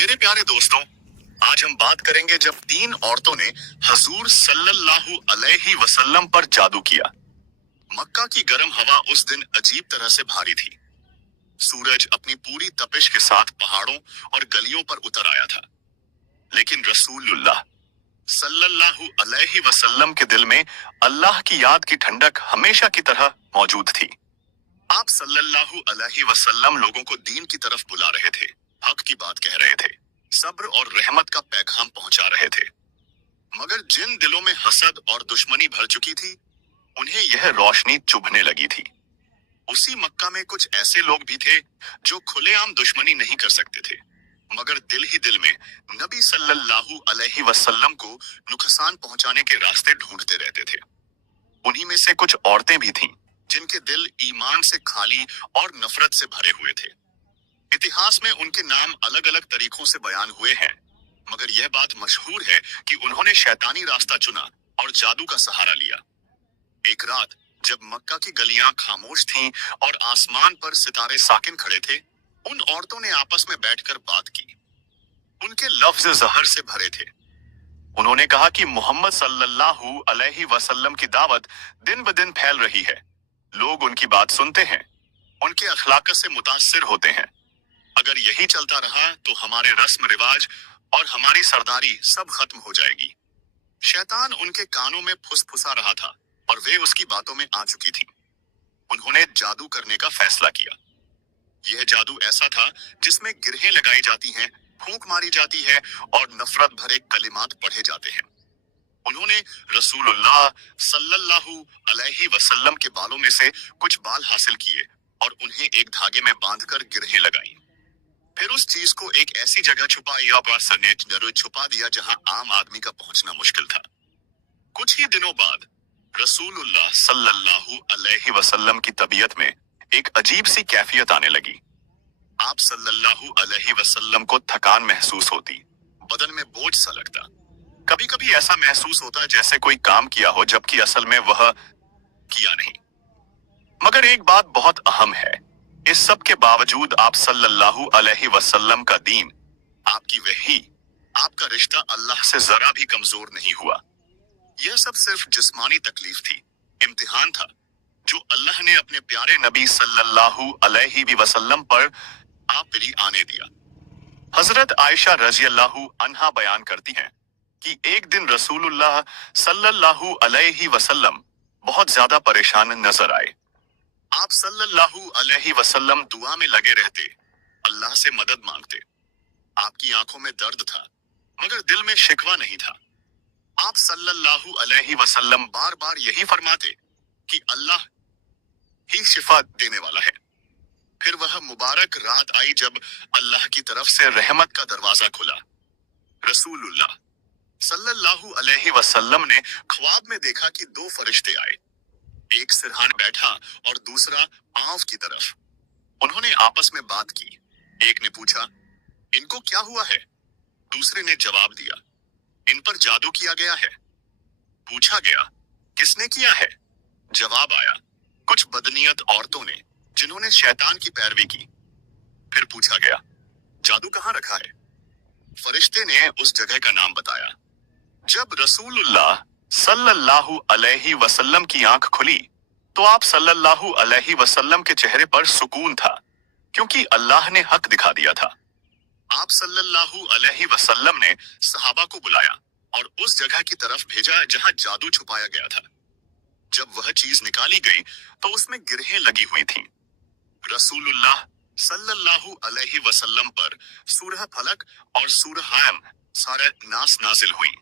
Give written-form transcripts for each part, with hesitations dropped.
मेरे प्यारे दोस्तों, आज हम बात करेंगे जब तीन औरतों ने हजूर सल्लल्लाहु अलैहि वसल्लम पर जादू किया। मक्का की गर्म हवा उस दिन अजीब तरह से भारी थी। सूरज अपनी पूरी तपिश के साथ पहाड़ों और गलियों पर उतर आया था, लेकिन रसूलुल्लाह सल्लल्लाहु अलैहि वसल्लम के दिल में अल्लाह की याद की ठंडक हमेशा की तरह मौजूद थी। आप सल्लल्लाहु अलैहि वसल्लम लोगों को दीन की तरफ बुला रहे थे, हक की बात कह रहे थे, सब्र और रहमत का पैगाम पहुंचा रहे थे। मगर जिन दिलों में हसद और दुश्मनी भर चुकी थी, उन्हें यह रोशनी चुभने लगी थी। उसी मक्का में कुछ ऐसे लोग भी थे जो खुलेआम दुश्मनी नहीं कर सकते थे, मगर दिल ही दिल में नबी सल्लल्लाहु अलैहि वसल्लम को नुकसान पहुंचाने के रास्ते ढूंढते रहते थे। उन्हीं में से कुछ औरतें भी थीं, जिनके दिल ईमान से खाली और नफरत से भरे हुए थे। इतिहास में उनके नाम अलग अलग तरीकों से बयान हुए हैं, मगर यह बात मशहूर है कि उन्होंने शैतानी रास्ता चुना और जादू का सहारा लिया। एक रात जब मक्का की गलियां खामोश थीं और आसमान पर सितारे साकिन खड़े थे, उन औरतों ने आपस में बैठकर बात की। उनके लफ्ज जहर से भरे थे। उन्होंने कहा कि मोहम्मद सल्लल्लाहु अलैहि वसल्लम की दावत दिन ब दिन फैल रही है। लोग उनकी बात सुनते हैं, उनके अखलाक से मुतासिर होते हैं। अगर यही चलता रहा तो हमारे रस्म रिवाज और हमारी सरदारी सब खत्म हो जाएगी। शैतान उनके कानों में फुसफुसा रहा था और वे उसकी बातों में आ चुकी थीं। उन्होंने जादू करने का फैसला किया। यह जादू ऐसा था जिसमें गिरहें लगाई जाती हैं, फूंक मारी जाती है और नफरत भरे कलिमात पढ़े जाते हैं। उन्होंने रसूलुल्लाह सल्लल्लाहु अलैहि वसल्लम के बालों में से कुछ बाल हासिल किए और उन्हें एक धागे में बांधकर गिरहें लगाई। फिर उस चीज को एक ऐसी जगह छुपा दिया जहां आम आदमी का पहुंचना मुश्किल था। कुछ ही दिनों बाद रसूलुल्लाह सल्लल्लाहु अलैहि वसल्लम की तबीयत में एक अजीब सी कैफियत आने लगी। आप सल्लल्लाहु अलैहि वसल्लम को थकान महसूस होती, बदन में बोझ सा लगता। कभी कभी ऐसा महसूस होता जैसे कोई काम किया हो जबकि असल में वह किया नहीं। मगर एक बात बहुत अहम है, इस सब के बावजूद आप सल्लल्लाहु अलैहि वसल्लम का दीन, आपकी वही, आपका रिश्ता अल्लाह से जरा भी कमजोर नहीं हुआ। यह सब सिर्फ जिस्मानी तकलीफ थी, इम्तिहान था जो अल्लाह ने अपने प्यारे नबी सल्लल्लाहु अलैहि वसल्लम पर आप पर आने दिया। हजरत आयशा रज़ियल्लाहु अन्हा बयान करती हैं कि एक दिन रसूलुल्लाह सल्लल्लाहु अलैहि वसल्लम बहुत ज्यादा परेशान नजर आए। आप सल्लल्लाहु अलैहि वसल्लम दुआ में लगे रहते, अल्लाह से मदद मांगते। आपकी आंखों में दर्द था, मगर दिल में शिकवा नहीं था। आप सल्लल्लाहु अलैहि वसल्लम बार बार यही फरमाते कि अल्लाह ही शिफा देने वाला है। फिर वह मुबारक रात आई जब अल्लाह की तरफ से रहमत का दरवाजा खुला। रसूलुल्लाह सल्लल्लाहु अलैहि वसल्लम ने ख्वाब में देखा कि दो फरिश्ते आए, एक सिरहाने बैठा और दूसरा आंव की तरफ। उन्होंने आपस में बात की। एक ने पूछा, इनको क्या हुआ है? दूसरे ने जवाब दिया, इन पर जादू किया गया है। पूछा गया, किसने किया है? जवाब आया, कुछ बदनीयत औरतों ने, जिन्होंने शैतान की पैरवी की। फिर पूछा गया, जादू कहाँ रखा है? फरिश्ते ने उस जगह का नाम बताया। जब रसूलुल्लाह सल्लल्लाहु अलैहि वसल्लम की आंख खुली तो आप सल्लल्लाहु अलैहि वसल्लम के चेहरे पर सुकून था, क्योंकि अल्लाह ने हक दिखा दिया था। आप सल्लल्लाहु अलैहि वसल्लम ने सहाबा को बुलाया और उस जगह की तरफ भेजा जहां जादू छुपाया गया था। जब वह चीज निकाली गई तो उसमें गिरहें लगी हुई थीं। रसूलुल्लाह सल्लल्लाहु अलैहि वसल्लम पर सूरह फलक और सूरह हाम सारा नास नाजिल हुई।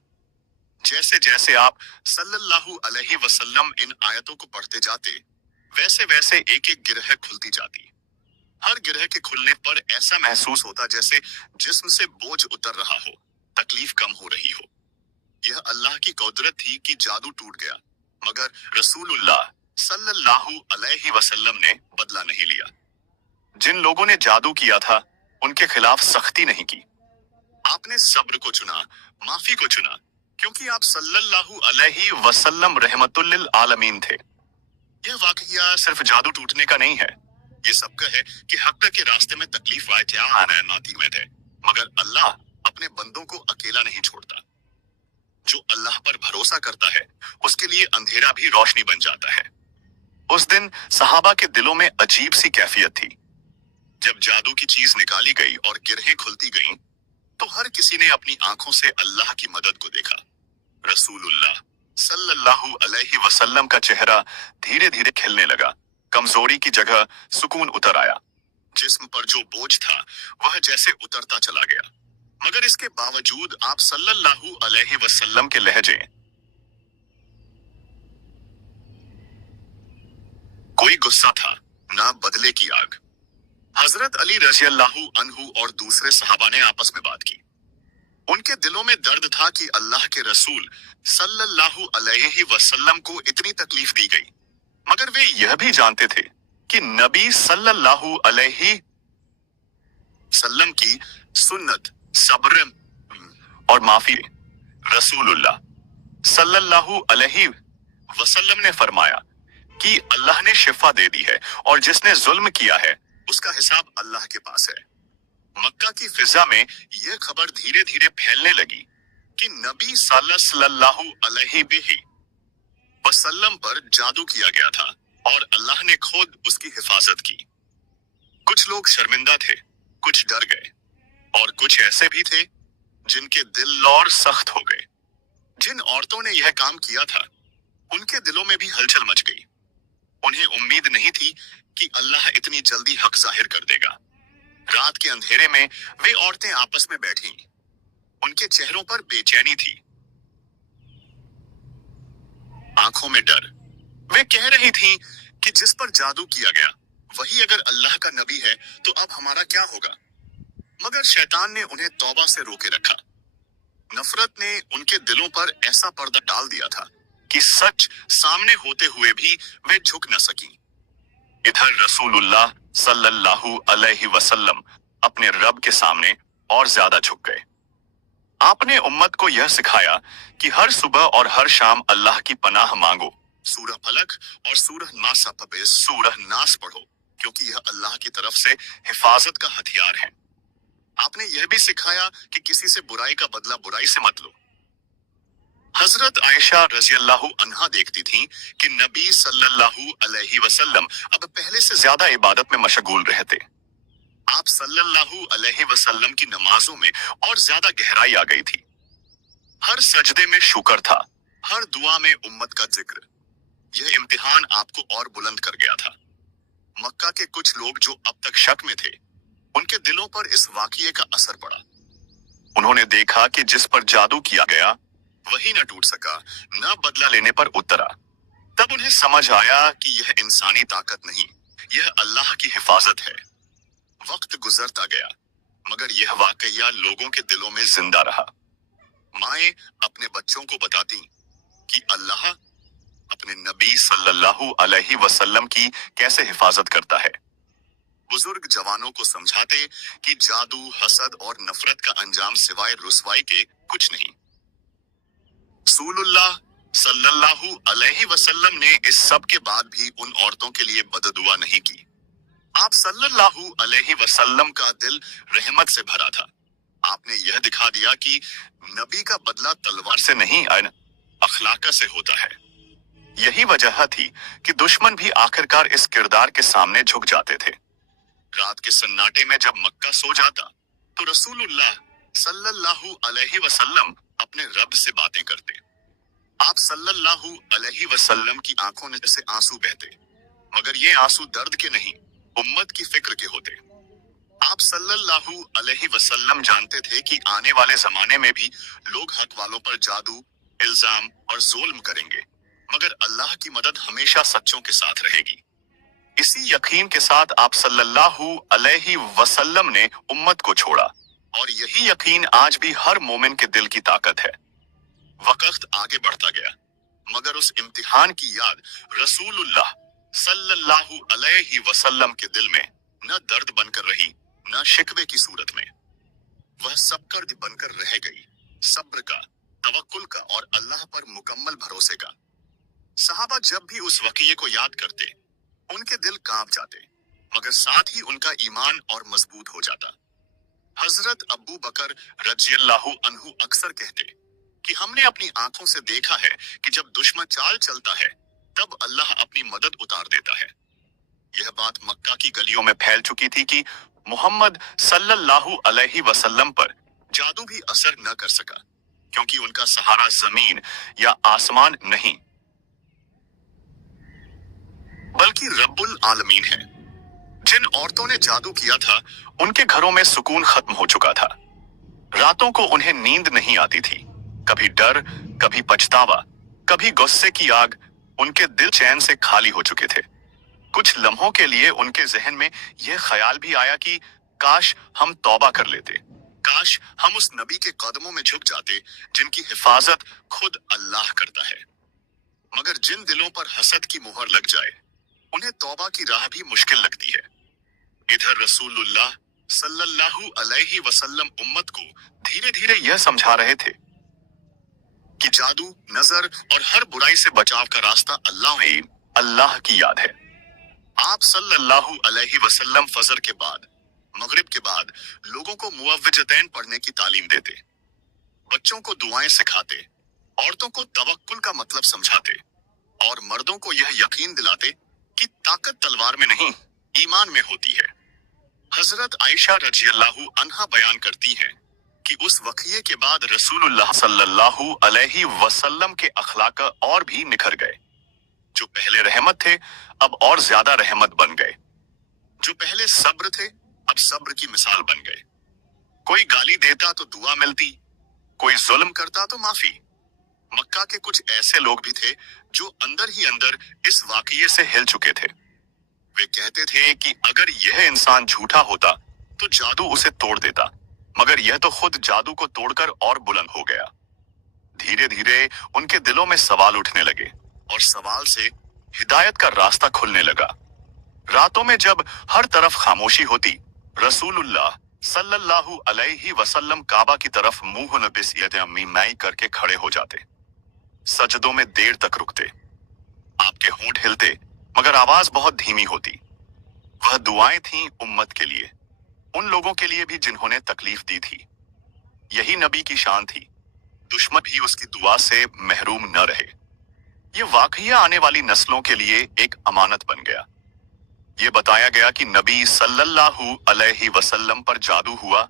जैसे जैसे आप सल्लल्लाहु अलैहि वसल्लम इन आयतों को पढ़ते जाते, वैसे वैसे एक एक गिरह खुलती जाती। हर गिरह के खुलने पर ऐसा महसूस होता जैसे जिस्म से बोझ उतर रहा हो, तकलीफ कम हो रही हो। यह अल्लाह की कुदरत थी कि जादू टूट गया, मगर रसूलुल्लाह सल्लल्लाहु अलैहि वसल्लम ने बदला नहीं लिया। जिन लोगों ने जादू किया था, उनके खिलाफ सख्ती नहीं की। आपने सब्र को चुना, माफी को चुना, क्योंकि आप सल्लल्लाहु अलैहि वसल्लम रहमतुल लिल आलमीन थे। यह वाकया सिर्फ जादू टूटने का नहीं है, ये सबका है कि हक के रास्ते में तकलीफ आए थे, मगर अल्लाह उजाला नहीं छोड़ता। जो अल्लाह पर भरोसा करता है उसके लिए अंधेरा भी रोशनी बन जाता है। उस दिन सहाबा के दिलों में अजीब सी कैफियत थी। जब जादू की चीज निकाली गई और गिरहें खुलती गईं, तो हर किसी ने अपनी आंखों से अल्लाह की मदद को देखा। रसूलुल्लाह सल्लल्लाहु अलैहि वसल्लम का चेहरा धीरे धीरे खिलने लगा। कमजोरी की जगह सुकून उतर आया। जिस्म पर जो बोझ था वह जैसे उतरता चला गया। मगर इसके बावजूद आप सल्लल्लाहु अलैहि वसल्लम के लहजे कोई गुस्सा था, ना बदले की आग। हजरत अली रज़ियल्लाहु अन्हु और दूसरे सहाबा ने आपस में बात की। उनके दिलों में दर्द था कि अल्लाह के रसूल सल्लल्लाहु अलैहि वसल्लम को इतनी तकलीफ दी गई, मगर वे यह भी जानते थे कि नबी सल्लल्लाहु अलैहि वसल्लम की सुन्नत, सब्र और माफी। रसूलुल्लाह सल्लल्लाहु अलैहि वसल्लम ने फरमाया कि अल्लाह ने शिफा दे दी है और जिसने जुल्म किया है उसका हिसाब अल्लाह के पास है। मक्का की फिजा में यह खबर धीरे धीरे फैलने लगी कि नबी सल्लल्लाहु अलैहि वसल्लम पर जादू किया गया था और अल्लाह ने खुद उसकी हिफाजत की। कुछ लोग शर्मिंदा थे, कुछ डर गए और कुछ ऐसे भी थे जिनके दिल और सख्त हो गए। जिन औरतों ने यह काम किया था उनके दिलों में भी हलचल मच गई। उन्हें उम्मीद नहीं थी कि अल्लाह इतनी जल्दी हक जाहिर कर देगा। रात के अंधेरे में वे औरतें आपस में बैठी। उनके चेहरों पर बेचैनी थी, आंखों में डर। वे कह रही थीं कि जिस पर जादू किया गया वही अगर अल्लाह का नबी है तो अब हमारा क्या होगा। मगर शैतान ने उन्हें तौबा से रोके रखा। नफरत ने उनके दिलों पर ऐसा पर्दा डाल दिया था कि सच सामने होते हुए भी वे झुक न सकी। इधर रसूलुल्लाह सल्लल्लाहु अलैहि वसल्लम अपने रब के सामने और ज्यादा झुक गए। आपने उम्मत को यह सिखाया कि हर सुबह और हर शाम अल्लाह की पनाह मांगो। सूरह फलक और सूरह नास पढ़ो, क्योंकि यह अल्लाह की तरफ से हिफाजत का हथियार है। आपने यह भी सिखाया कि किसी से बुराई का बदला बुराई से मत लो। हजरत आयशा रज़ियल्लाहु अन्हा देखती थीं कि नबी सल्लल्लाहु अलैहि वसल्लम अब पहले से ज्यादा इबादत में मशगूल रहते। आप सल्लल्लाहु अलैहि वसल्लम की नमाजों में और ज्यादा गहराई आ गई थी। हर सजदे में शुक्र था, हर दुआ में उम्मत का जिक्र। यह इम्तिहान आपको और बुलंद कर गया था। मक्का के कुछ लोग जो अब तक शक में थे, उनके दिलों पर इस वाक़िए का असर पड़ा। उन्होंने देखा कि जिस पर जादू किया गया वही न टूट सका, न बदला लेने पर उतरा। तब उन्हें समझ आया कि यह इंसानी ताकत नहीं, यह अल्लाह की हिफाजत है। वक्त गुजरता गया, मगर यह वाकया लोगों के दिलों में जिंदा रहा। माएं अपने बच्चों को बताती कि अल्लाह अपने नबी सल्लल्लाहु अलैहि वसल्लम की कैसे हिफाजत करता है। बुजुर्ग जवानों को समझाते कि जादू, हसद और नफरत का अंजाम सिवाय रुसवाई के कुछ नहीं। रसूलुल्लाह सल्लल्लाहु अलैहि वसल्लम ने इस सब के बाद भी उन औरतों के लिए बददुआ नहीं की। आप सल्लल्लाहु अलैहि वसल्लम का दिल रहमत से भरा था। आपने यह दिखा दिया कि नबी का बदला तलवार से नहीं अखलाक से होता है। यही वजह थी कि दुश्मन भी आखिरकार इस किरदार के सामने झुक जाते थे। रात के सन्नाटे में जब मक्का सो जाता तो रसूलुल्लाह सल्लल्लाहु अलैहि वसल्लम अपने रब से बातें करते। आप सल्लल्लाहु अलैहि वसल्लम की आंखों में से आंसू बहते, मगर ये आंसू दर्द के नहीं, उम्मत की फिक्र के होते। आप सल्लल्लाहु अलैहि वसल्लम जानते थे कि आने वाले जमाने में भी लोग हक वालों पर जादू, इल्जाम और जुल्म करेंगे, मगर अल्लाह की मदद हमेशा सच्चों के साथ रहेगी। इसी यकीन के साथ आप सल्लल्लाहु अलैहि वसल्लम ने उम्मत को छोड़ा, और यही यकीन आज भी हर मोमिन के दिल की ताकत है। वक्त आगे बढ़ता गया, मगर उस इम्तिहान की याद रसूलुल्लाह सल्लल्लाहु अलैहि वसल्लम के दिल में न दर्द बनकर रही, न शिकवे की सूरत में। वह सबकर्द बनकर रह गई, सब्र का, तवक्कुल का और अल्लाह पर मुकम्मल भरोसे का। सहाबा जब भी उस वाक़ये को याद करते, उनके दिल कांप जाते, मगर साथ ही उनका ईमान और मजबूत हो जाता। हजरत अब्बू बकर रजियल्लाहु अन्हु अक्सर कहते कि हमने अपनी आंखों से देखा है कि जब दुश्मन चाल चलता है तब अल्लाह अपनी मदद उतार देता है। यह बात मक्का की गलियों में फैल चुकी थी कि मोहम्मद सल्लल्लाहु अलैहि वसल्लम पर जादू भी असर न कर सका, क्योंकि उनका सहारा जमीन या आसमान नहीं बल्कि रब्बुल आलमीन है। जिन औरतों ने जादू किया था उनके घरों में सुकून खत्म हो चुका था। रातों को उन्हें नींद नहीं आती थी। कभी डर, कभी पछतावा, कभी गुस्से की आग। उनके दिल चैन से खाली हो चुके थे। कुछ लम्हों के लिए उनके जहन में यह ख्याल भी आया कि काश हम तौबा कर लेते, काश हम उस नबी के कदमों में झुक जाते जिनकी हिफाजत खुद अल्लाह करता है। मगर जिन दिलों पर हसद की मुहर लग जाए उन्हें तौबा की राह भी मुश्किल लगती है। इधर रसूलुल्लाह सल्लल्लाहु अलैहि वसल्लम उम्मत को धीरे धीरे यह समझा रहे थे कि जादू, नजर और हर बुराई से बचाव का रास्ता अल्लाह की याद है। आप सल्लल्लाहु अलैहि वसल्लम फजर के बाद, मगरिब के बाद लोगों को मुअव्विज़तैन पढ़ने की तालीम देते, बच्चों को दुआएं सिखाते, औरतों को तवक्कुल का मतलब समझाते और मर्दों को यह यकीन दिलाते कि ताकत तलवार में नहीं, ईमान में होती है। हजरत आयशा रजियल्लाहु अन्हा बयान करती हैं कि उस वक़िये के बाद रसूलुल्लाह सल्लल्लाहु अलैहि वसल्लम के अखलाक और भी निखर गए। जो पहले रहमत थे अब और ज्यादा रहमत बन गए। जो पहले सब्र थे अब सब्र की मिसाल बन गए। कोई गाली देता तो दुआ मिलती, कोई जुल्म करता तो माफी। मक्का के कुछ ऐसे लोग भी थे जो अंदर ही अंदर इस वाक़िये से हिल चुके थे। वे कहते थे कि अगर यह इंसान झूठा होता तो जादू उसे तोड़ देता, मगर यह तो खुद जादू को तोड़कर और बुलंद हो गया। धीरे धीरे उनके दिलों में सवाल उठने लगे और सवाल से हिदायत का रास्ता खुलने लगा। रातों में जब हर तरफ खामोशी होती, रसूलुल्लाह सल्लल्लाहु अलैहि वसल्लम काबा की तरफ मुंह नबिसियत अम्मीमाई करके खड़े हो जाते। सजदों में देर तक रुकते। आपके होंठ हिलते मगर आवाज बहुत धीमी होती। वह दुआएं थीं उम्मत के लिए, उन लोगों के लिए भी जिन्होंने तकलीफ दी थी। यही नबी की शान थी। दुश्मन भी उसकी दुआ से महरूम न रहे। ये वाकया आने वाली नस्लों के लिए एक अमानत बन गया। ये बताया गया कि नबी सल्लल्लाहु अलैहि वसल्लम पर जादू हुआ,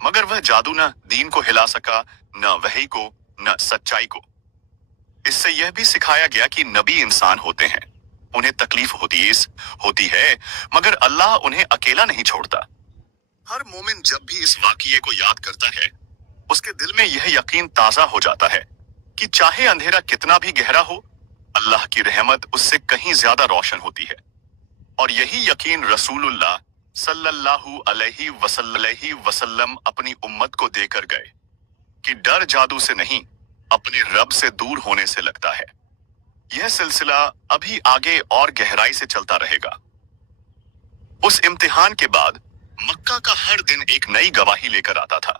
मगर वह जादू न दीन को हिला सका, न वही को, न सच्चाई को। इससे यह भी सिखाया गया कि नबी इंसान होते हैं, उन्हें तकलीफ होती है, मगर अल्लाह उन्हें अकेला नहीं छोड़ता। हर मोमिन जब भी इस वाक़िये को याद करता है, उसके दिल में यह यकीन ताजा हो जाता है कि चाहे अंधेरा कितना भी गहरा हो, अल्लाह की रहमत उससे कहीं ज्यादा रोशन होती है। और यही यकीन रसूलुल्लाह सल्लल्लाहु अलैहि वसल्लम अपनी उम्मत को देकर गए कि डर जादू से नहीं, अपने रब से दूर होने से लगता है। यह सिलसिला अभी आगे और गहराई से चलता रहेगा। उस इम्तिहान के बाद मक्का का हर दिन एक नई गवाही लेकर आता था।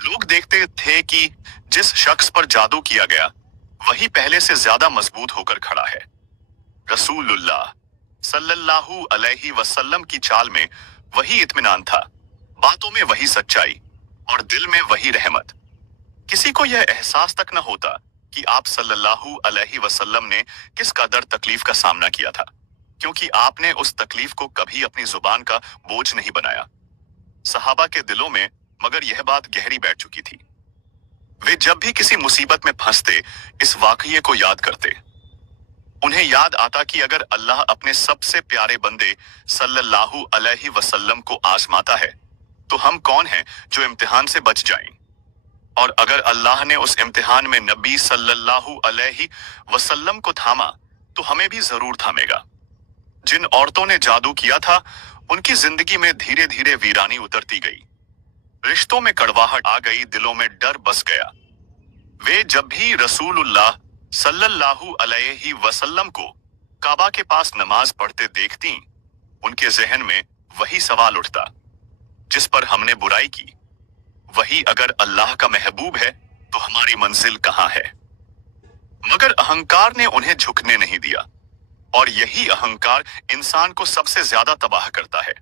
लोग देखते थे कि जिस शख्स पर जादू किया गया वही पहले से ज्यादा मजबूत होकर खड़ा है। रसूलुल्लाह सल्लल्लाहु अलैहि वसल्लम की चाल में वही इत्मीनान था, बातों में वही सच्चाई और दिल में वही रहमत। किसी को यह एहसास तक न होता कि आप सल्लल्लाहु अलैहि वसल्लम ने किस कदर तकलीफ का सामना किया था, क्योंकि आपने उस तकलीफ को कभी अपनी जुबान का बोझ नहीं बनाया। सहाबा के दिलों में मगर यह बात गहरी बैठ चुकी थी। वे जब भी किसी मुसीबत में फंसते इस वाक़ये को याद करते। उन्हें याद आता कि अगर अल्लाह अपने सबसे प्यारे बंदे सल्लल्लाहु अलैहि वसल्लम को आजमाता है तो हम कौन हैं जो इम्तिहान से बच जाएं? और अगर अल्लाह ने उस इम्तिहान में नबी सल्लल्लाहु अलैहि वसल्लम को थामा तो हमें भी जरूर थामेगा। जिन औरतों ने जादू किया था उनकी जिंदगी में धीरे धीरे वीरानी उतरती गई। रिश्तों में कड़वाहट आ गई, दिलों में डर बस गया। वे जब भी रसूलुल्लाह सल्लल्लाहु अलैहि वसल्लम को काबा के पास नमाज पढ़ते देखती, उनके जहन में वही सवाल उठता, जिस पर हमने बुराई की वही अगर अल्लाह का महबूब है तो हमारी मंजिल कहाँ है? मगर अहंकार ने उन्हें झुकने नहीं दिया, और यही अहंकार इंसान को सबसे ज्यादा तबाह करता है।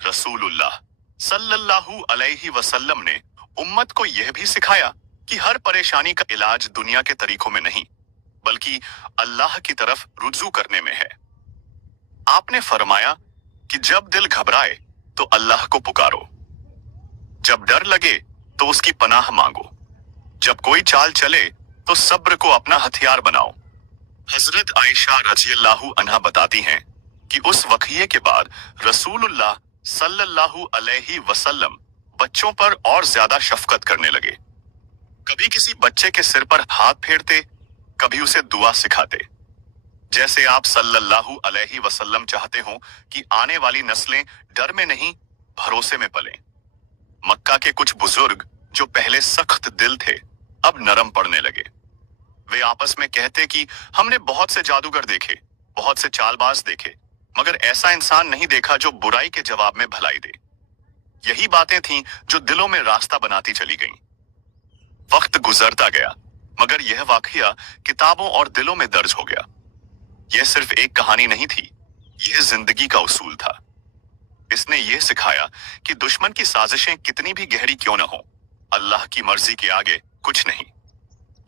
रसूलुल्लाह सल्लल्लाहु अलैहि वसल्लम ने उम्मत को यह भी सिखाया कि हर परेशानी का इलाज दुनिया के तरीकों में नहीं, बल्कि अल्लाह की तरफ रुजू करने में है। आपने फरमाया कि जब दिल घबराए तो अल्लाह को पुकारो, जब डर लगे तो उसकी पनाह मांगो, जब कोई चाल चले तो सब्र को अपना हथियार बनाओ। हजरत आयशा रज़ियल्लाहु अन्हा बताती हैं कि उस वक़्ये के बाद रसूलुल्लाह सल्लल्लाहु अलैहि वसल्लम बच्चों पर और ज्यादा शफकत करने लगे। कभी किसी बच्चे के सिर पर हाथ फेरते, कभी उसे दुआ सिखाते, जैसे आप सल्लल्लाहु अलैहि वसल्लम चाहते हो कि आने वाली नस्लें डर में नहीं भरोसे में पलें। मक्का के कुछ बुजुर्ग जो पहले सख्त दिल थे अब नरम पड़ने लगे। वे आपस में कहते कि हमने बहुत से जादूगर देखे, बहुत से चालबाज देखे, मगर ऐसा इंसान नहीं देखा जो बुराई के जवाब में भलाई दे। यही बातें थीं जो दिलों में रास्ता बनाती चली गईं। वक्त गुजरता गया, मगर यह वाकया किताबों और दिलों में दर्ज हो गया। यह सिर्फ एक कहानी नहीं थी, यह जिंदगी का उसूल था। इसने यह सिखाया कि दुश्मन की साजिशें कितनी भी गहरी क्यों न हो, अल्लाह की मर्जी के आगे कुछ नहीं।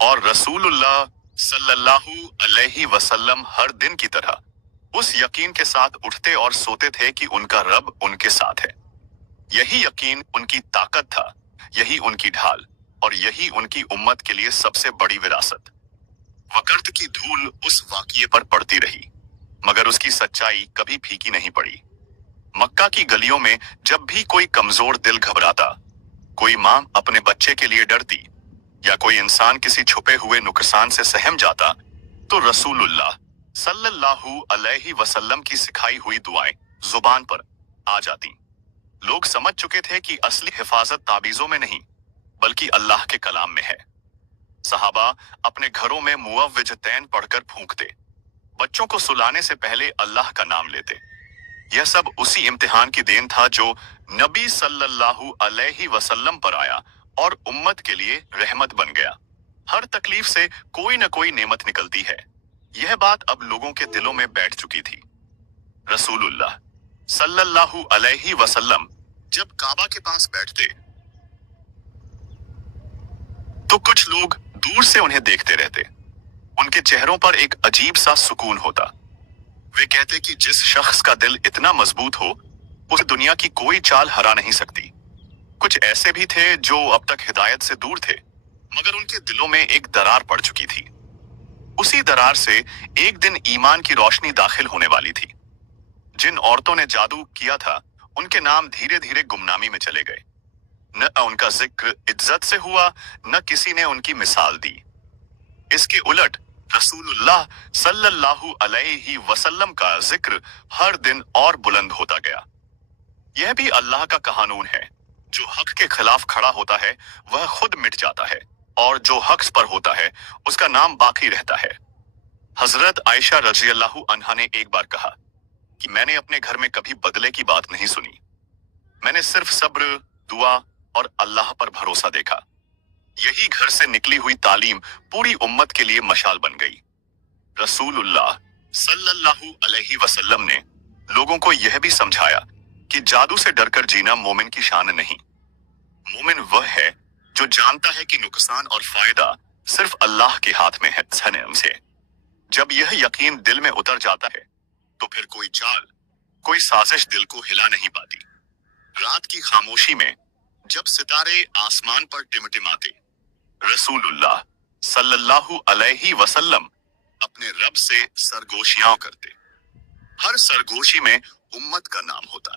और रसूलुल्लाह सल्लल्लाहु अलैहि वसल्लम हर दिन की तरह उस यकीन के साथ उठते और सोते थे कि उनका रब उनके साथ है। यही यकीन उनकी ताकत था, यही उनकी ढाल, और यही उनकी उम्मत के लिए सबसे बड़ी विरासत। वक़्त की धूल उस वाक़ये पर पड़ती रही, मगर उसकी सच्चाई कभी फीकी नहीं पड़ी। मक्का की गलियों में जब भी कोई कमजोर दिल घबराता, कोई माँ अपने बच्चे के लिए डरती, या कोई इंसान किसी छुपे हुए नुकसान से सहम जाता, तो रसूलुल्लाह सल्लल्लाहु अलैहि वसल्लम की सिखाई हुई दुआएं जुबान पर आ जाती। लोग समझ चुके थे कि असली हिफाजत ताबीजों में नहीं, बल्कि अल्लाह के कलाम में है। सहाबा अपने घरों में मुअव्विज़तैन पढ़कर फूंकते, बच्चों को सुलाने से पहले अल्लाह का नाम लेते। यह सब उसी इम्तिहान की देन था जो नबी सल्लल्लाहु अलैहि वसल्लम पर आया और उम्मत के लिए रहमत बन गया। हर तकलीफ से कोई न कोई नेमत निकलती है, यह बात अब लोगों के दिलों में बैठ चुकी थी। रसूलुल्लाह सल्लल्लाहु अलैहि वसल्लम जब काबा के पास बैठते तो कुछ लोग दूर से उन्हें देखते रहते। उनके चेहरों पर एक अजीब सा सुकून होता। वे कहते कि जिस शख्स का दिल इतना मजबूत हो, उसे दुनिया की कोई चाल हरा नहीं सकती। कुछ ऐसे भी थे जो अब तक हिदायत से दूर थे, मगर उनके दिलों में एक दरार पड़ चुकी थी। उसी दरार से एक दिन ईमान की रोशनी दाखिल होने वाली थी। जिन औरतों ने जादू किया था, उनके नाम धीरे धीरे गुमनामी में चले गए। न उनका जिक्र इज्जत से हुआ, न किसी ने उनकी मिसाल दी। इसके उलट रसूलुल्लाह सल्लल्लाहु अलैहि वसल्लम का जिक्र हर दिन और बुलंद होता गया। यह भी अल्लाह का कानून है, जो हक के खिलाफ खड़ा होता है वह खुद मिट जाता है, और जो हक पर होता है उसका नाम बाकी रहता है। हजरत आयशा रज़ियल्लाहु अन्हा ने एक बार कहा कि मैंने अपने घर में कभी बदले की बात नहीं सुनी। मैंने सिर्फ सब्र, दुआ और अल्लाह पर भरोसा देखा। यही घर से निकली हुई तालीम पूरी उम्मत के लिए मशाल बन गई। रसूलुल्लाह सल्लल्लाहु अलैहि वसल्लम ने लोगों को यह भी समझाया कि जादू से डरकर जीना मोमिन की शान नहीं। मोमिन वह है जो जानता है कि नुकसान और फायदा सिर्फ अल्लाह के हाथ में है। से जब यह यकीन दिल में उतर जाता है, तो फिर कोई चाल, कोई साजिश दिल को हिला नहीं पाती। रात की खामोशी में जब सितारे आसमान पर टिमटिमाते, रसूलुल्लाह सल्लल्लाहु अलैहि वसल्लम अपने रब से सरगोशियां करते। हर सरगोशी में उम्मत का नाम होता।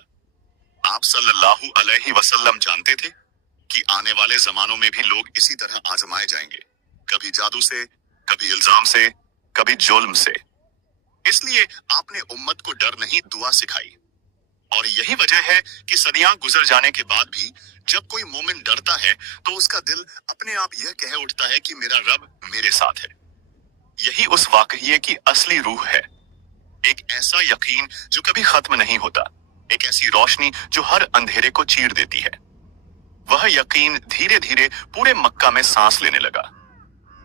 आप सल्लल्लाहु अलैहि वसल्लम जानते थे कि आने वाले जमानों में भी लोग इसी तरह आजमाए जाएंगे, कभी जादू से, कभी इल्जाम से, कभी जुल्म से। इसलिए आपने उम्मत को डर नहीं, दुआ सिखाई। और यही वजह है कि सदियां गुजर जाने के बाद भी जब कोई मोमिन डरता है तो उसका दिल अपने आप यह कह उठता है कि मेरा रब मेरे साथ है। यही उस वाकये की असली रूह है। एक ऐसा यकीन जो कभी खत्म नहीं होता, एक ऐसी रोशनी जो हर अंधेरे को चीर देती है। वह यकीन धीरे धीरे पूरे मक्का में सांस लेने लगा।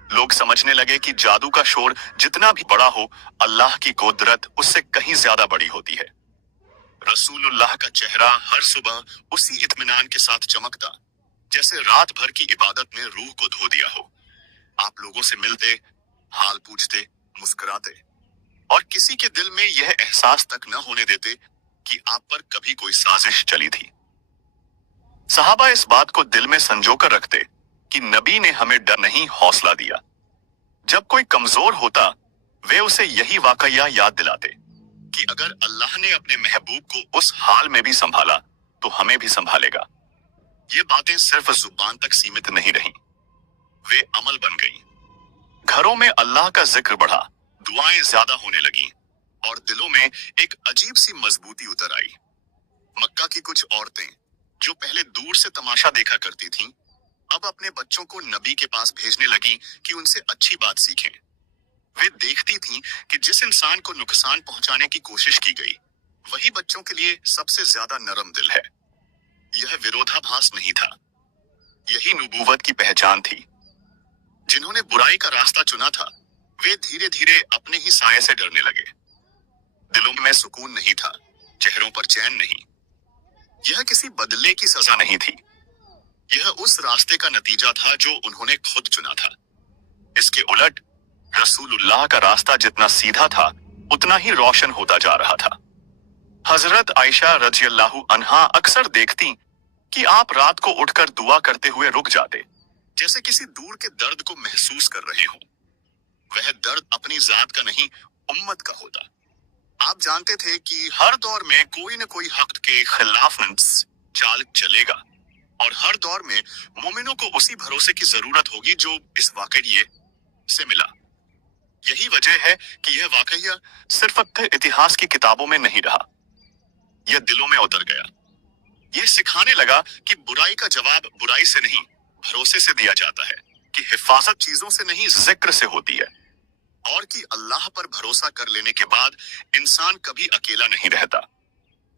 लोग समझने लगे कि जादू का शोर जितना भी बड़ा हो, अल्लाह की कुदरत उससे कहीं ज्यादा बड़ी होती है। रसूलुल्लाह का चेहरा हर सुबह उसी इत्मीनान के साथ चमकता जैसे रात भर की इबादत ने रूह को धो दिया हो। आप लोगों से मिलते, हाल पूछते, मुस्कुराते और किसी के दिल में यह एहसास तक न होने देते कि आप पर कभी कोई साजिश चली थी। सहाबा इस बात को दिल में संजोकर रखते कि नबी ने हमें डर नहीं हौसला दिया। जब कोई कमजोर होता वे उसे यही वाकया याद दिलाते कि अगर अल्लाह ने अपने महबूब को उस हाल में भी संभाला तो हमें भी संभालेगा। ये बातें सिर्फ जुबान तक सीमित नहीं रहीं, वे अमल बन गईं। घरों में अल्लाह का जिक्र बढ़ा, दुआएं ज्यादा होने लगीं और दिलों में एक अजीब सी मजबूती उतर आई। मक्का की कुछ औरतें जो पहले दूर से तमाशा देखा करती थीं, अब अपने बच्चों को नबी के पास भेजने लगी कि उनसे अच्छी बात सीखें। वे देखती थीं कि जिस इंसान को नुकसान पहुंचाने की कोशिश की गई, वही बच्चों के लिए सबसे ज्यादा नरम दिल है। यह विरोधाभास नहीं था, यही नबूवत की पहचान थी। जिन्होंने बुराई का रास्ता चुना था, वे धीरे धीरे अपने ही साये से डरने लगे। दिलों में सुकून नहीं था, चेहरों पर चैन नहीं। यह किसी बदले की सजा नहीं थी, यह उस रास्ते का नतीजा था जो उन्होंने खुद चुना था। इसके उलट रसूलुल्लाह का रास्ता जितना सीधा था उतना ही रोशन होता जा रहा था। हजरत आयशा रज़ियल्लाहु अन्हा अक्सर देखती कि आप रात को उठकर दुआ करते हुए रुक जाते, जैसे किसी दूर के दर्द को महसूस कर रहे हों। वह दर्द अपनी जात का नहीं, उम्मत का होता। आप जानते थे कि हर दौर में कोई न कोई हक के खिलाफ चाल चलेगा और हर दौर में मोमिनों को उसी भरोसे की जरूरत होगी जो इस वाकये से मिला। यही वजह है कि यह वाकया सिर्फ इतिहास की किताबों में नहीं रहा, यह दिलों में उतर गया। यह सिखाने लगा कि बुराई का जवाब बुराई से नहीं, भरोसे से दिया जाता है, कि हिफाजत चीजों से नहीं, जिक्र से होती है, और कि अल्लाह पर भरोसा कर लेने के बाद इंसान कभी अकेला नहीं रहता।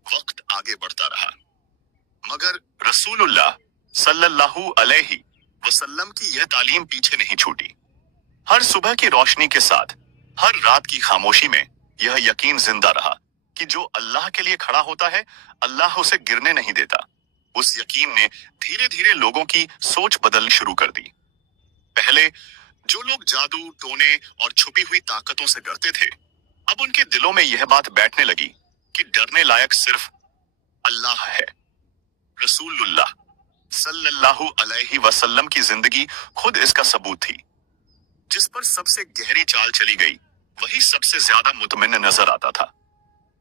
वक्त आगे बढ़ता रहा, मगर रसूलुल्लाह सल्लल्लाहु अलैहि वसल्लम की यह तालीम पीछे नहीं छूटी। हर सुबह की रोशनी के साथ, हर रात की खामोशी में यह यकीन जिंदा रहा कि जो अल्लाह के लिए खड़ा होता है, अल्लाह उसे गिरने नहीं देता। उस यकीन ने धीरे धीरे लोगों की सोच बदलनी शुरू कर दी। पहले जो लोग जादू, टोने और छुपी हुई ताकतों से डरते थे, अब उनके दिलों में यह बात बैठने लगी कि डरने लायक सिर्फ अल्लाह है। रसूलुल्लाह सल्लल्लाहु अलैहि वसल्लम की जिंदगी खुद इसका सबूत थी। जिस पर सबसे गहरी चाल चली गई, वही सबसे ज्यादा मुतमिन नजर आता था।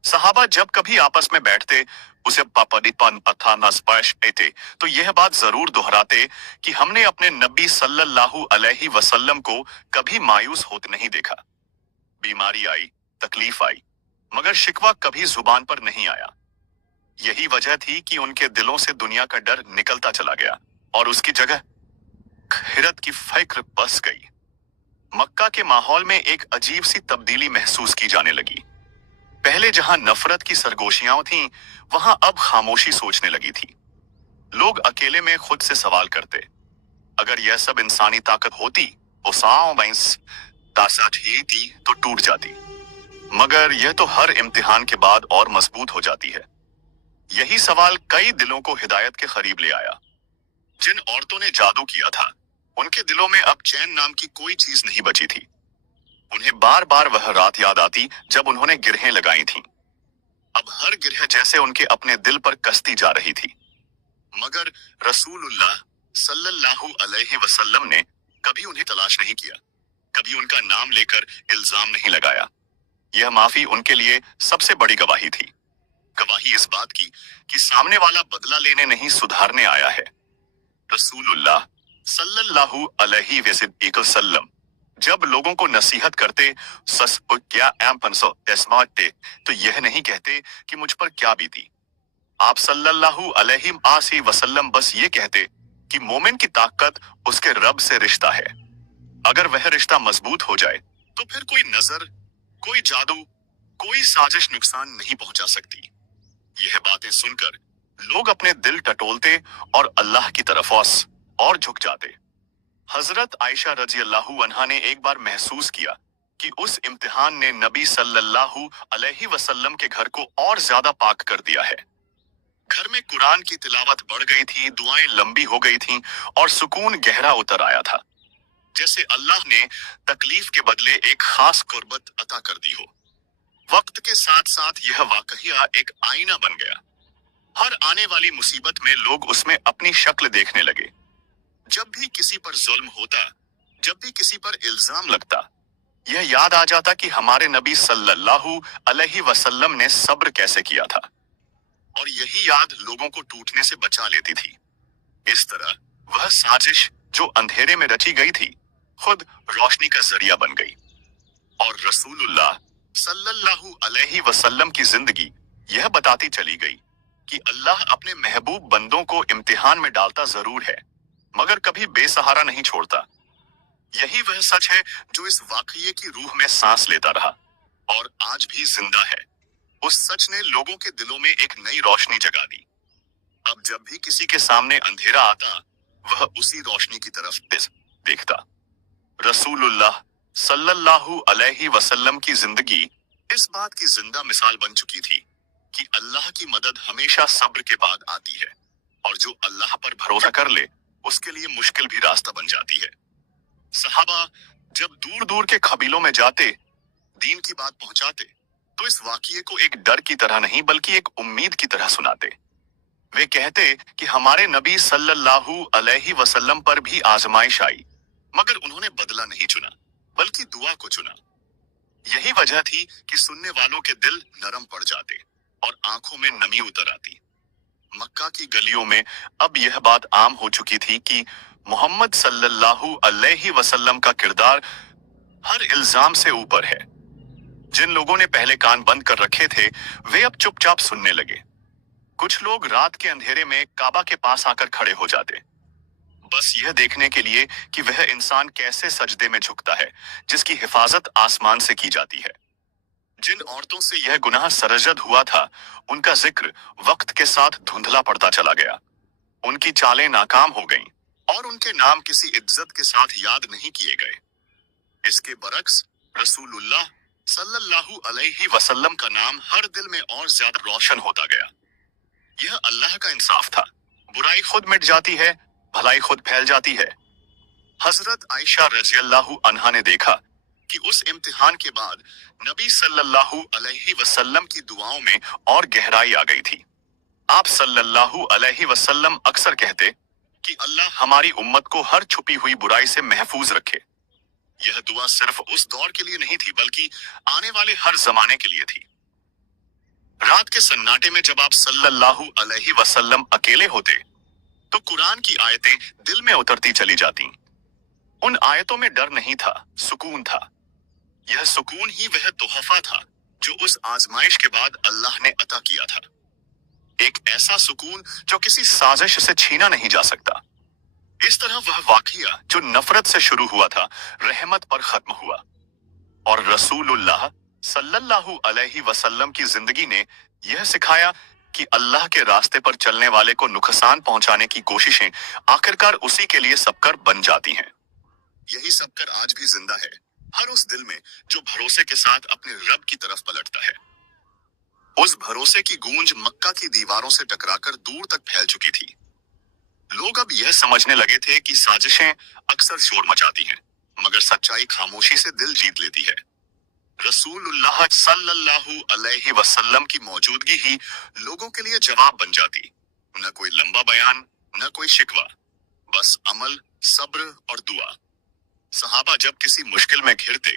सहाबा जब कभी आपस में बैठते, उसे पापदीपन अथा स्पर्श थे, तो यह बात जरूर दोहराते कि हमने अपने नबी सल्लल्लाहु अलैहि वसल्लम को कभी मायूस होते नहीं देखा। बीमारी आई, तकलीफ आई, मगर शिकवा कभी जुबान पर नहीं आया। यही वजह थी कि उनके दिलों से दुनिया का डर निकलता चला गया और उसकी जगह खिरत की फिक्र बस गई। मक्का के माहौल में एक अजीब सी तब्दीली महसूस की जाने लगी। पहले जहां नफरत की सरगोशियां थीं, वहां अब खामोशी सोचने लगी थी। लोग अकेले में खुद से सवाल करते, अगर यह सब इंसानी ताकत होती, थी तो टूट जाती, मगर यह तो हर इम्तिहान के बाद और मजबूत हो जाती है। यही सवाल कई दिलों को हिदायत के करीब ले आया। जिन औरतों ने जादू किया था, उनके दिलों में अब चैन नाम की कोई चीज नहीं बची थी। उन्हें बार बार वह रात याद आती जब उन्होंने गिरहें लगाई थीं। अब हर गिरह जैसे उनके अपने दिल पर कसती जा रही थी। मगर रसूलुल्लाह सल्लल्लाहु अलैहि वसल्लम ने कभी उन्हें तलाश नहीं किया, कभी उनका नाम लेकर इल्जाम नहीं लगाया। यह माफी उनके लिए सबसे बड़ी गवाही थी। गवाही इस बात की कि सामने वाला बदला लेने नहीं, सुधारने आया है। रसूलुल्लाह सल्लल्लाहु अलैहि वसल्लम जब लोगों को नसीहत करते, तो यह नहीं कहते कि मुझ पर क्या बीती। आप सल्लल्लाहु अलैहि वसल्लम बस ये कहते कि मोमिन की ताकत उसके रब से रिश्ता है। अगर वह रिश्ता मजबूत हो जाए तो फिर कोई नजर, कोई जादू, कोई साजिश नुकसान नहीं पहुंचा सकती। यह बातें सुनकर लोग अपने दिल टटोलते और अल्लाह की तरफ और झुक जाते। हजरत आयशा रज़ियल्लाहु अन्हा ने एक बार महसूस किया कि उस इम्तिहान ने नबी सल्लल्लाहु अलैहि वसल्लम के घर को और ज्यादा पाक कर दिया है। घर में कुरान की तिलावत बढ़ गई थी, दुआएं लंबी हो गई थीं और सुकून गहरा उतर आया था, जैसे अल्लाह ने तकलीफ के बदले एक खास कुर्बत अता कर दी हो। वक्त के साथ साथ यह वाकया एक आईना बन गया। हर आने वाली मुसीबत में लोग उसमें अपनी शक्ल देखने लगे। जब भी किसी पर जुल्म होता, जब भी किसी पर इल्जाम लगता, यह याद आ जाता कि हमारे नबी सल्लल्लाहु अलैहि वसल्लम ने सब्र कैसे किया था, और यही याद लोगों को टूटने से बचा लेती थी। इस तरह वह साजिश जो अंधेरे में रची गई थी, खुद रोशनी का जरिया बन गई। और रसूलुल्लाह सल्लल्लाहु अलैहि वसल्लम की जिंदगी यह बताती चली गई कि अल्लाह अपने महबूब बंदों को इम्तिहान में डालता जरूर है, मगर कभी बेसहारा नहीं छोड़ता। यही वह सच है जो इस वाकये की रूह में सांस लेता रहा और आज भी जिंदा है। उस सच ने लोगों के दिलों में एक नई रोशनी जगा दी। अब जब भी किसी के सामने अंधेरा आता, वह उसी रोशनी की तरफ देखता। रसूलुल्लाह सल्लल्लाहु अलैहि वसल्लम की जिंदगी इस बात की जिंदा मिसाल बन चुकी थी कि अल्लाह की मदद हमेशा सब्र के बाद आती है, और जो अल्लाह पर भरोसा कर ले, उसके लिए मुश्किल भी रास्ता बन जाती है। सहाबा जब दूर दूर के कबीलों में जाते, दीन की बात पहुंचाते, तो इस वाकये को एक डर की तरह नहीं बल्कि एक उम्मीद की तरह सुनाते। वे कहते कि हमारे नबी सल्लल्लाहु अलैहि वसल्लम पर भी आजमाइश आई, मगर उन्होंने बदला नहीं चुना, बल्कि दुआ को चुना। यही वजह थी कि सुनने वालों के दिल नरम पड़ जाते और आंखों में नमी उतर आती। मक्का की गलियों में अब यह बात आम हो चुकी थी कि मोहम्मद सल्लल्लाहु अलैहि वसल्लम का किरदार हर इल्जाम से ऊपर है। जिन लोगों ने पहले कान बंद कर रखे थे, वे अब चुपचाप सुनने लगे। कुछ लोग रात के अंधेरे में काबा के पास आकर खड़े हो जाते, बस यह देखने के लिए कि वह इंसान कैसे सजदे में झुकता है जिसकी हिफाजत आसमान से की जाती है। जिन औरतों से यह गुनाह सरजद हुआ था, उनका जिक्र वक्त के साथ धुंधला पड़ता चला गया। उनकी चालें नाकाम हो गईं और उनके नाम किसी इज्जत के साथ याद नहीं किए गए। इसके बरक्स रसूलुल्लाह सल्लल्लाहु अलैहि वसल्लम का नाम हर दिल में और ज्यादा रोशन होता गया। यह अल्लाह का इंसाफ था। बुराई खुद मिट जाती है, भलाई खुद फैल जाती है। हजरत आयशा रज़ियल्लाहु अन्हा ने देखा कि उस इम्तिहान के बाद नबी सल्लल्लाहु अलैहि वसल्लम की दुआओं में और गहराई आ गई थी। आप सल्लल्लाहु अलैहि वसल्लम अक्सर कहते कि अल्लाह हमारी उम्मत को हर छुपी हुई बुराई से महफूज रखे। यह दुआ सिर्फ उस दौर के लिए नहीं थी, बल्कि आने वाले हर जमाने के लिए थी। रात के सन्नाटे में जब आप सल्लल्लाहु अलैहि वसल्लम अकेले होते, तो कुरान की आयतें दिल में उतरती चली जाती। उन आयतों में डर नहीं था, सुकून था। यह सुकून ही वह तोहफा था जो उस आजमाइश के बाद अल्लाह ने अता किया था। एक ऐसा सुकून जो किसी साजिश से छीना नहीं जा सकता। इस तरह वह वाकया जो नफरत से शुरू हुआ था, रहमत पर खत्म हुआ। और रसूलुल्लाह सल्लल्लाहु अलैहि वसल्लम की जिंदगी ने यह सिखाया कि अल्लाह के रास्ते पर चलने वाले को नुकसान पहुंचाने की कोशिशें आखिरकार उसी के लिए सबकर बन जाती हैं। यही सबकर आज भी जिंदा है, हर उस दिल में जो भरोसे के साथ अपने रब की तरफ पलटता है। उस भरोसे की गूंज मक्का की दीवारों से टकराकर दूर तक फैल चुकी थी। लोग अब यह समझने लगे थे कि साजिशें अक्सर शोर मचाती हैं, मगर सच्चाई खामोशी से दिल जीत लेती है। रसूलुल्लाह सल्लल्लाहु अलैहि वसल्लम की मौजूदगी ही लोगों के लिए जवाब बन जाती। न कोई लंबा बयान, न कोई शिकवा, बस अमल, सब्र और दुआ। सहाबा जब किसी मुश्किल में घिरते,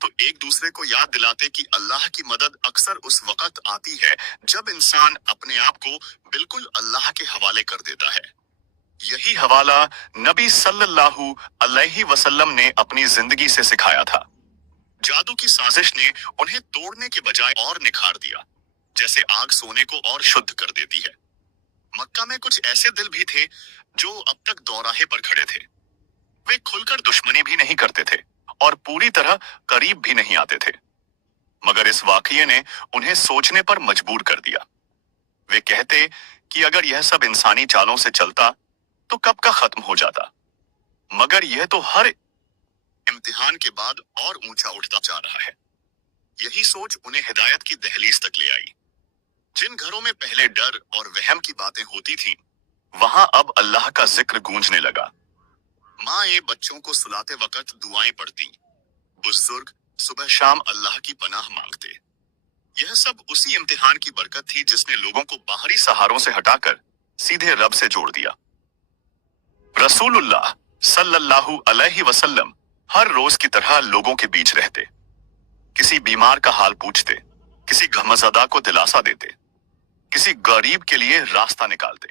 तो एक दूसरे को याद दिलाते कि अल्लाह की मदद अक्सर उस वक्त आती है जब इंसान अपने आप को बिल्कुल अल्लाह के हवाले कर देता है। यही हवाला नबी सल्लल्लाहु अलैहि वसल्लम ने अपनी जिंदगी से सिखाया था। जादू की साजिश ने उन्हें तोड़ने के बजाय और निखार दिया, जैसे आग सोने को और शुद्ध कर देती है। मक्का में कुछ ऐसे दिल भी थे जो अब तक दौराहे पर खड़े थे। वे खुलकर दुश्मनी भी नहीं करते थे और पूरी तरह करीब भी नहीं आते थे, मगर इस वाकये ने उन्हें सोचने पर मजबूर कर दिया। वे कहते कि अगर यह सब इंसानी चालों से चलता तो कब का खत्म हो जाता, मगर यह तो हर इम्तिहान के बाद और ऊंचा उठता जा रहा है। यही सोच उन्हें हिदायत की दहलीज तक ले आई। जिन घरों में पहले डर और वहम की बातें होती थीं, वहां अब अल्लाह का जिक्र गूंजने लगा। माँ बच्चों को सुलाते वक्त दुआएं पढ़ती, बुजुर्ग सुबह शाम अल्लाह की पनाह मांगते। यह सब उसी इम्तिहान की बरकत थी जिसने लोगों को बाहरी सहारों से हटाकर सीधे रब से जोड़ दिया। रसूलुल्लाह सल्लल्लाहु अलैहि वसल्लम हर रोज की तरह लोगों के बीच रहते, किसी बीमार का हाल पूछते, किसी गमज़दा को दिलासा देते, किसी गरीब के लिए रास्ता निकालते।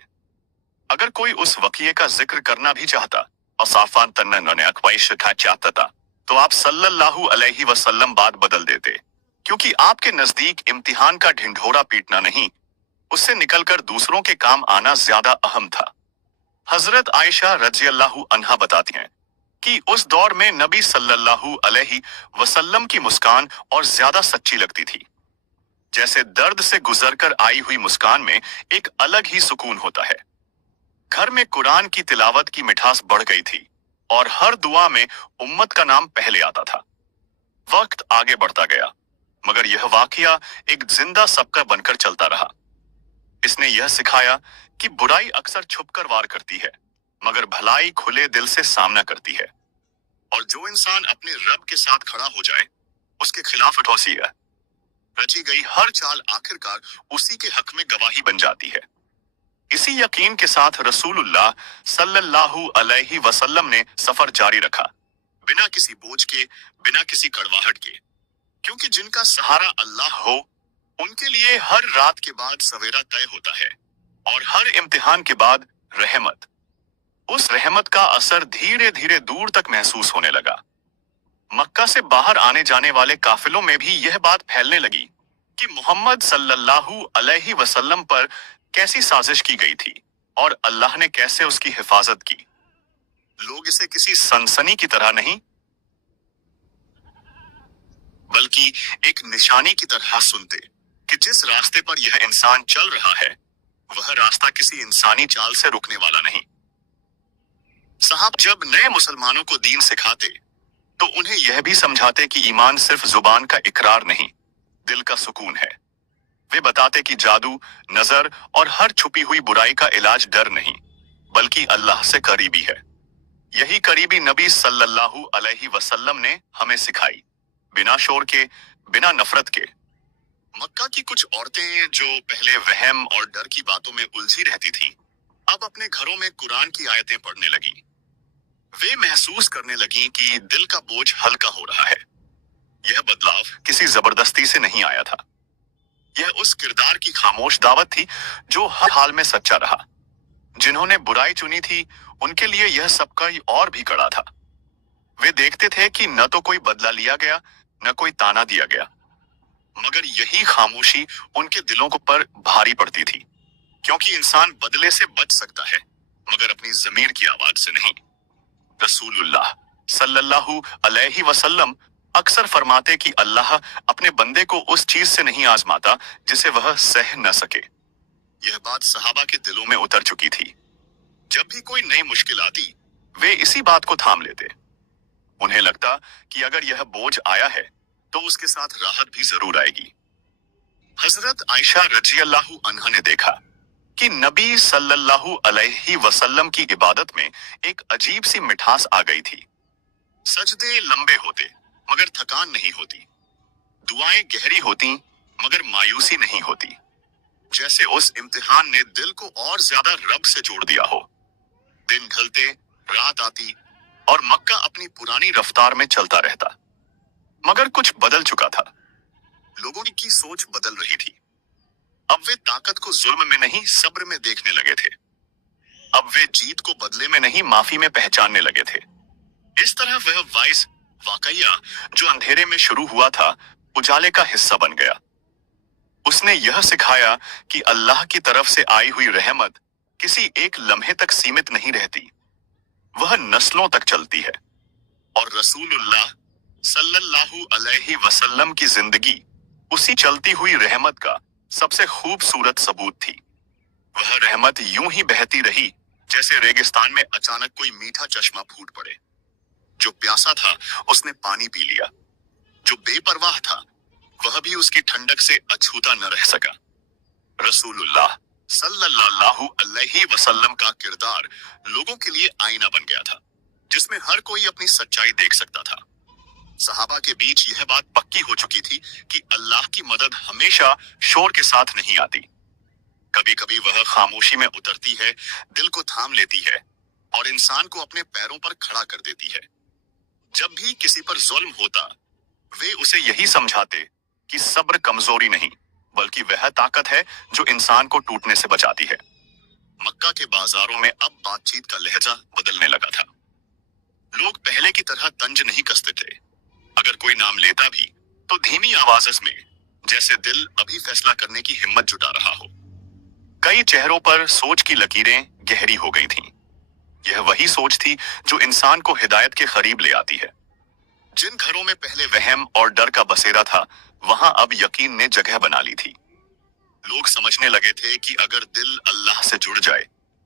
अगर कोई उस वकीये का जिक्र करना भी चाहता और साफान तन्ने अखवाइश चाहता था, तो आप सल्लल्लाहु अलैहि वसल्लम बात बदल देते, क्योंकि आपके नजदीक इम्तिहान का ढिंढोरा पीटना नहीं, उससे निकलकर दूसरों के काम आना ज्यादा अहम था। हजरत आयशा रज़ियल्लाहु अन्हा बताती हैं कि उस दौर में नबी सल्लल्लाहु अलैहि वसल्लम की मुस्कान और ज्यादा सच्ची लगती थी। जैसे दर्द से गुजरकर आई हुई मुस्कान में एक अलग ही सुकून होता है। घर में कुरान की तिलावत की मिठास बढ़ गई थी और हर दुआ में उम्मत का नाम पहले आता था। वक्त आगे बढ़ता गया, मगर यह वाकया एक जिंदा सबका बनकर चलता रहा। इसने यह सिखाया कि बुराई अक्सर छुपकर वार करती है, मगर भलाई खुले दिल से सामना करती है। और जो इंसान अपने रब के साथ खड़ा हो जाए, उसके खिलाफ ठोसिया रची गई हर चाल आखिरकार उसी के हक में गवाही बन जाती है। इसी यकीन के साथ रसूलुल्लाह सल्लल्लाहु अलैहि वसल्लम ने सफर जारी रखा, बिना किसी बोझ के, बिना किसी कड़वाहट के, क्योंकि जिनका सहारा अल्लाह हो, उनके लिए हर रात के बाद सवेरा तय होता है और हर इम्तिहान के बाद रहमत। उस रहमत का असर धीरे धीरे दूर तक महसूस होने लगा। मक्का से बाहर आने जाने वाले काफिलों में भी यह बात फैलने लगी कि मोहम्मद सल्लल्लाहु अलैहि वसल्लम पर कैसी साजिश की गई थी और अल्लाह ने कैसे उसकी हिफाजत की। लोग इसे किसी सनसनी की तरह नहीं, बल्कि एक निशानी की तरह सुनते कि जिस रास्ते पर यह इंसान चल रहा है, वह रास्ता किसी इंसानी चाल से रुकने वाला नहीं। साहब जब नए मुसलमानों को दीन सिखाते, तो उन्हें यह भी समझाते कि ईमान सिर्फ जुबान का इकरार नहीं, दिल का सुकून है। वे बताते कि जादू, नजर और हर छुपी हुई बुराई का इलाज डर नहीं, बल्कि अल्लाह से करीबी है। यही करीबी नबी सल्लल्लाहु अलैहि वसल्लम ने हमें सिखाई, बिना शोर के, बिना नफरत के। मक्का की कुछ औरतें जो पहले वहम और डर की बातों में उलझी रहती थीं, अब अपने घरों में कुरान की आयतें पढ़ने लगीं। वे महसूस करने लगीं कि दिल का बोझ हल्का हो रहा है। यह बदलाव किसी जबरदस्ती से नहीं आया था। यह उस किरदार की खामोश दावत थी जो हर हाल में सच्चा रहा। जिन्होंने बुराई चुनी थी, उनके लिए यह सबका ही और भी कड़ा था। वे देखते थे कि न तो कोई बदला लिया गया, न कोई ताना दिया गया, मगर यही खामोशी उनके दिलों को पर भारी पड़ती थी, क्योंकि इंसान बदले से बच सकता है, मगर अपनी ज़मीर की आवाज से नहीं। रसूलुल्लाह सल्लल्लाहु अलैहि वसल्लम अक्सर फरमाते कि अल्लाह अपने बंदे को उस चीज से नहीं आजमाता जिसे वह सह न सके। यह बात सहाबा के दिलों में उतर चुकी थी। जब भी कोई नई मुश्किल आती, वे इसी बात को थाम लेते। उन्हें लगता कि अगर यह बोझ आया है, तो उसके साथ राहत भी जरूर आएगी। हजरत आयशा रज़ियल्लाहु अन्हा ने देखा कि नबी सल्लल्लाहु अलैहि वसल्लम की इबादत में एक अजीब सी मिठास आ गई थी। सजदे लंबे होते, मगर थकान नहीं होती। दुआएं गहरी होती, मगर मायूसी नहीं होती। जैसे उस इम्तिहान ने दिल को और ज्यादा रब से जोड़ दिया हो। दिन ढलते, रात आती और मक्का अपनी पुरानी रफ्तार में चलता रहता। मगर कुछ बदल चुका था। लोगों की सोच बदल रही थी। अब वे ताकत को जुल्म में नहीं, सब्र में देखने लगे थे। अब वे जीत को बदले में नहीं, माफी में पहचानने लगे थे। इस तरह वह वाकया जो अंधेरे में शुरू हुआ था, उजाले का हिस्सा बन गया। उसने यह सिखाया कि अल्लाह की तरफ से आई हुई रहमत किसी एक लम्हे तक सीमित नहीं रहती, वह नस्लों तक चलती है। और रसूलुल्लाह सल्लल्लाहु अलैहि वसल्लम की जिंदगी उसी चलती हुई रहमत का सबसे खूबसूरत सबूत थी। वह रहमत यूं ही बहती रही जैसे रेगिस्तान में अचानक कोई मीठा चश्मा फूट पड़े। जो प्यासा था उसने पानी पी लिया, जो बेपरवाह था वह भी उसकी ठंडक से अछूता न रह सका। रसूलुल्लाह सल्लल्लाहु अलैहि वसल्लम का किरदार लोगों के लिए आईना बन गया था, जिसमें हर कोई अपनी सच्चाई देख सकता था। सहाबा के बीच यह बात पक्की हो चुकी थी कि अल्लाह की मदद हमेशा शोर के साथ नहीं आती। कभी कभी वह खामोशी में उतरती है, दिल को थाम लेती है और इंसान को अपने पैरों पर खड़ा कर देती है। जब भी किसी पर जुल्म होता, वे उसे यही समझाते कि सब्र कमजोरी नहीं, बल्कि वह ताकत है जो इंसान को टूटने से बचाती है। मक्का के बाजारों में अब बातचीत का लहजा बदलने लगा था। लोग पहले की तरह तंज नहीं कसते थे। अगर कोई नाम लेता भी तो धीमी आवाज में, जैसे दिल अभी फैसला करने की हिम्मत जुटा रहा हो। कई चेहरों पर सोच की लकीरें गहरी हो गई थीं। यह वही सोच थी जो इंसान को हिदायत के करीब ले आती है। जिन घरों में पहले वहम और डर का बसेरा था, वहां अब यकीन ने जगह बना ली थी। लोग समझने लगे थे कि अगर दिल अल्लाह से जुड़ जाए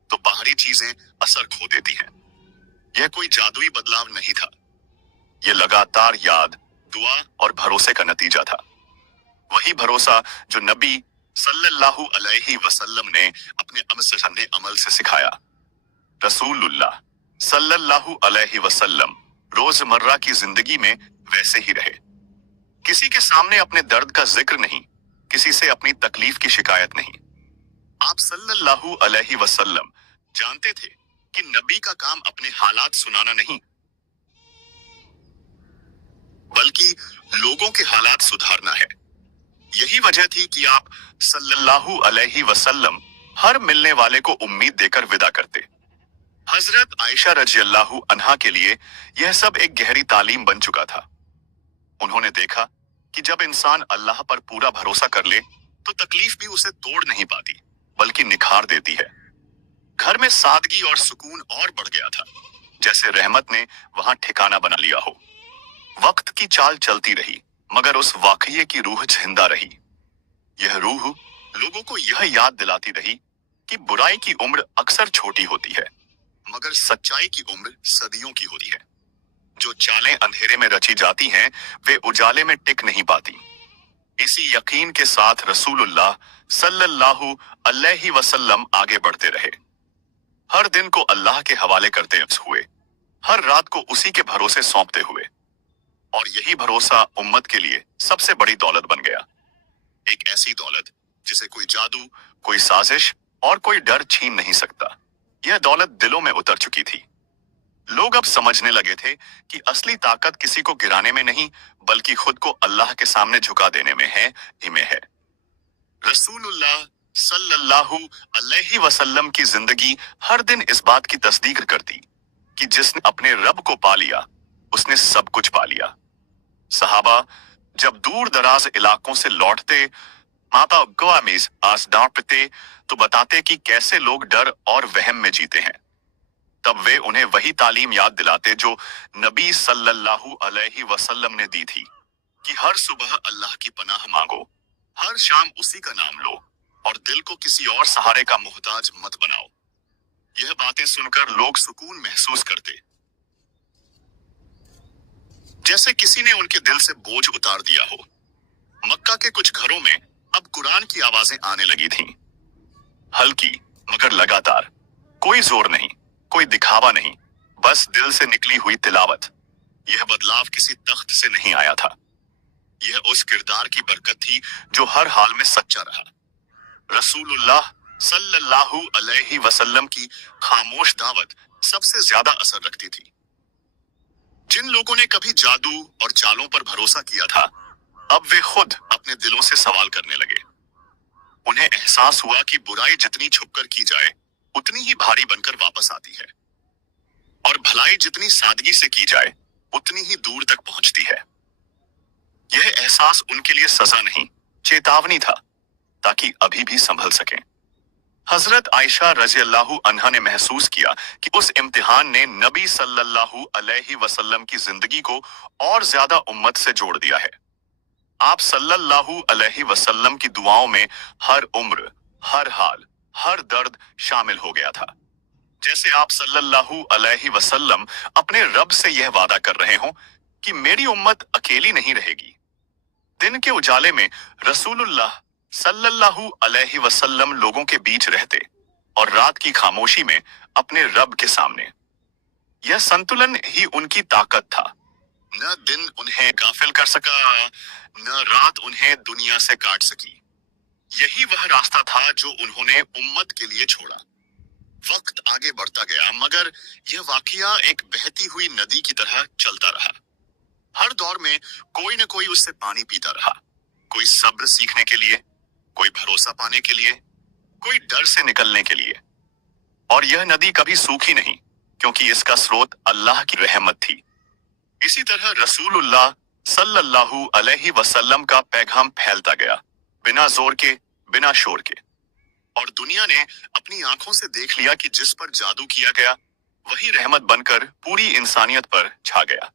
तो बाहरी चीजें असर खो देती हैं। यह कोई जादुई बदलाव नहीं था, यह लगातार याद, दुआ और भरोसे का नतीजा था। वही भरोसा जो नबी सल्लल्लाहु अलैहि वसल्लम ने अपने अमल से सिखाया। रसूलुल्लाह सल्लल्लाहु अलैहि वसल्लम रोजमर्रा की जिंदगी में वैसे ही रहे। किसी के सामने अपने दर्द का जिक्र नहीं, किसी से अपनी तकलीफ की शिकायत नहीं। आप सल्लल्लाहु अलैहि वसल्लम जानते थे कि नबी का काम अपने हालात सुनाना नहीं, बल्कि लोगों के हालात सुधारना है। यही वजह थी कि आप सल्लल्लाहु अलैहि वसल्लम हर मिलने वाले को उम्मीद देकर विदा करते। हजरत आयशा रज़ियल्लाहु अन्हा के लिए यह सब एक गहरी तालीम बन चुका था। उन्होंने देखा कि जब इंसान अल्लाह पर पूरा भरोसा कर ले तो तकलीफ भी उसे तोड़ नहीं पाती, बल्कि निखार देती है। घर में सादगी और सुकून और बढ़ गया था, जैसे रहमत ने वहां ठिकाना बना लिया हो। वक्त की चाल चलती रही, मगर उस वाकये की रूह जिंदा रही। यह रूह लोगों को यह याद दिलाती रही कि बुराई की उम्र अक्सर छोटी होती है, मगर सच्चाई की उम्र सदियों की होती है। जो चालें अंधेरे में रची जाती हैं, वे उजाले में टिक नहीं पाती। इसी यकीन के साथ रसूलुल्लाह सल्लल्लाहु अलैहि वसल्लम आगे बढ़ते रहे। हर दिन को अल्लाह के हवाले करते हुए, हर रात को उसी के भरोसे सौंपते हुए, और यही भरोसा उम्मत के लिए सबसे बड़ी दौलत बन गया। एक ऐसी दौलत जिसे कोई जादू, कोई साजिश और कोई डर छीन नहीं सकता। यह दौलत दिलों में उतर चुकी थी। लोग अब समझने लगे थे कि असली ताकत किसी को गिराने में नहीं, बल्कि खुद को अल्लाह के सामने झुका देने में है, रसूलुल्लाह सल्लल्लाहु अलैहि वसल्लम की जिंदगी हर दिन इस बात की तस्दीक करती कि जिसने अपने रब को पा लिया, उसने सब कुछ पा लिया। सहाबा जब दूर दराज इलाकों से लौटते, माता गवामीज आस डांटते तो बताते कि कैसे लोग डर और वहम में जीते हैं। तब वे उन्हें वही तालीम याद दिलाते जो नबी सल्लल्लाहु अलैहि वसल्लम ने दी थी कि हर सुबह अल्लाह की पनाह मांगो, हर शाम उसी का नाम लो और दिल को किसी और सहारे का मोहताज मत बनाओ। यह बातें सुनकर लोग सुकून महसूस करते, जैसे किसी ने उनके दिल से बोझ उतार दिया हो। मक्का के कुछ घरों में अब कुरान की आवाजें आने लगी थीं, हल्की मगर लगातार। कोई जोर नहीं, कोई दिखावा नहीं, बस दिल से निकली हुई तिलावत। यह बदलाव किसी तख्त से नहीं आया था, यह उस किरदार की बरकत थी जो हर हाल में सच्चा रहा। रसूलुल्लाह सल्लल्लाहु अलैहि वसल्लम की खामोश दावत सबसे ज्यादा असर रखती थी। जिन लोगों ने कभी जादू और चालों पर भरोसा किया था, अब वे खुद अपने दिलों से सवाल करने लगे। उन्हें एहसास हुआ कि बुराई जितनी छुपकर की जाए, उतनी ही भारी बनकर वापस आती है, और भलाई जितनी सादगी से की जाए, उतनी ही दूर तक पहुंचती है। यह एहसास उनके लिए सजा नहीं, चेतावनी था, ताकि अभी भी संभल सकें। हजरत आयशा रज़ियल्लाहु अन्हा ने महसूस किया कि उस इम्तिहान ने नबी सल्लल्लाहु अलैहि वसल्लम की जिंदगी को और ज्यादा उम्मत से जोड़ दिया है। आप सल्लल्लाहु अलैहि वसल्लम की दुआओं में हर उम्र, हर हाल, हर दर्द शामिल हो गया था। जैसे आप सल्लल्लाहु अलैहि वसल्लम अपने रब से यह वादा कर रहे हो कि मेरी उम्मत अकेली नहीं रहेगी। दिन के उजाले में रसूलुल्लाह सल्लल्लाहु अलैहि वसल्लम लोगों के बीच रहते और रात की खामोशी में अपने रब के सामने। यह संतुलन ही उनकी ताकत था। न दिन उन्हें गाफिल कर सका, न रात उन्हें दुनिया से काट सकी। यही वह रास्ता था जो उन्होंने उम्मत के लिए छोड़ा। वक्त आगे बढ़ता गया, मगर यह वाकया एक बहती हुई नदी की तरह चलता रहा। हर दौर में कोई न कोई उससे पानी पीता रहा। कोई सब्र सीखने के लिए, कोई भरोसा पाने के लिए, कोई डर से निकलने के लिए। और यह नदी कभी सूखी नहीं, क्योंकि इसका स्रोत अल्लाह की रहमत थी। इसी तरह रसूलुल्लाह सल्लल्लाहु अलैहि वसल्लम का पैगाम फैलता गया, बिना जोर के, बिना शोर के। और दुनिया ने अपनी आंखों से देख लिया कि जिस पर जादू किया गया वही रहमत बनकर पूरी इंसानियत पर छा गया।